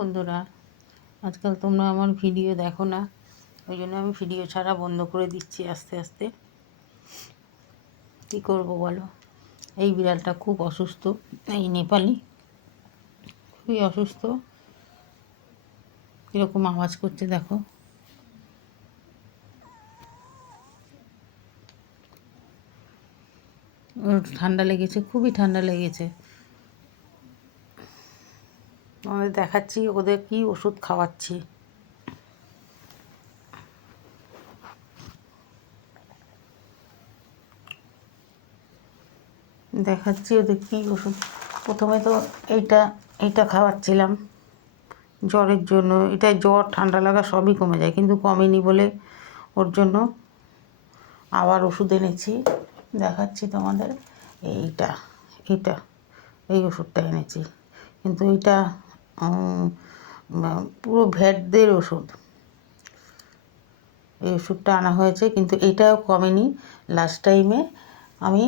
বন্ধুরা, আজকাল তোমরা আমার ভিডিও দেখো না, ওই জন্য আমি ভিডিও ছাড়া বন্ধ করে দিচ্ছি আস্তে আস্তে। কী করবো বলো, এই বিড়ালটা খুব অসুস্থ, এই নেপালি খুবই অসুস্থ। কীরকম আওয়াজ করছে দেখো। ওর ঠান্ডা লেগেছে, খুবই ঠান্ডা লেগেছে। আমাদের দেখাচ্ছি ওদের কি ওষুধ খাওয়াচ্ছি। দেখাচ্ছি ওদের কী ওষুধ। প্রথমে তো এইটা খাওয়াচ্ছিলাম জ্বরের জন্য। এটাই জ্বর ঠান্ডা লাগা সবই কমে যায়, কিন্তু কমেনি বলে ওর জন্য আবার ওষুধ এনেছি, দেখাচ্ছি তোমাদের। এইটা এটা এই ওষুধটা এনেছি, কিন্তু এইটা পুরো ভ্যাটদের ওষুধ। এই ওষুধটা আনা হয়েছে, কিন্তু এইটাও কমেনি। লাস্ট টাইমে আমি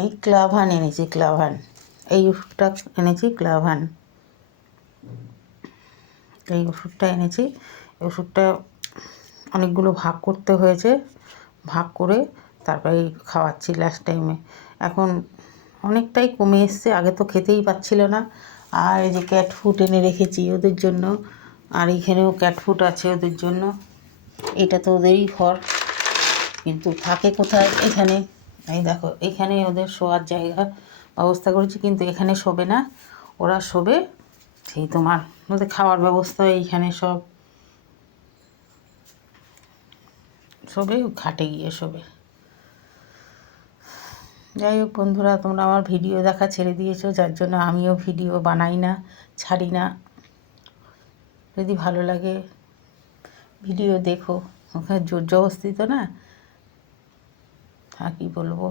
এই ক্লাভান এনেছি, ক্লাভান এই ওষুধটা এনেছি, ক্লাভান এই ওষুধটা এনেছি। এই ওষুধটা অনেকগুলো ভাগ করতে হয়েছে, ভাগ করে তারপরে খাওয়াচ্ছি লাস্ট টাইমে। এখন অনেকটাই কমে এসছে, আগে তো খেতেই পাচ্ছিল না। আর এই যে ক্যাট ফুড এনে রেখেছি ওদের জন্য, আর এইখানেও ক্যাট ফুড আছে ওদের জন্য। এটা তো ওদেরই ঘর, কিন্তু থাকে কোথায়? এখানে। এই দেখো, এখানে ওদের শোয়ার জায়গা ব্যবস্থা করেছি, কিন্তু এখানে শোবে না, ওরা শোবে সেই তোমার ওদের খাওয়ার ব্যবস্থা এইখানে সব শোবে, খাটে গিয়ে শোবে। যাই হোক বন্ধুরা, তোমরা আমার ভিডিও দেখা ছেড়ে দিয়েছো, যার জন্য আমিও ভিডিও বানাই না, ছাড়ি না। যদি ভালো লাগে ভিডিও দেখো, ওখানে জোর জবরদস্তি তো না, কী বলবো।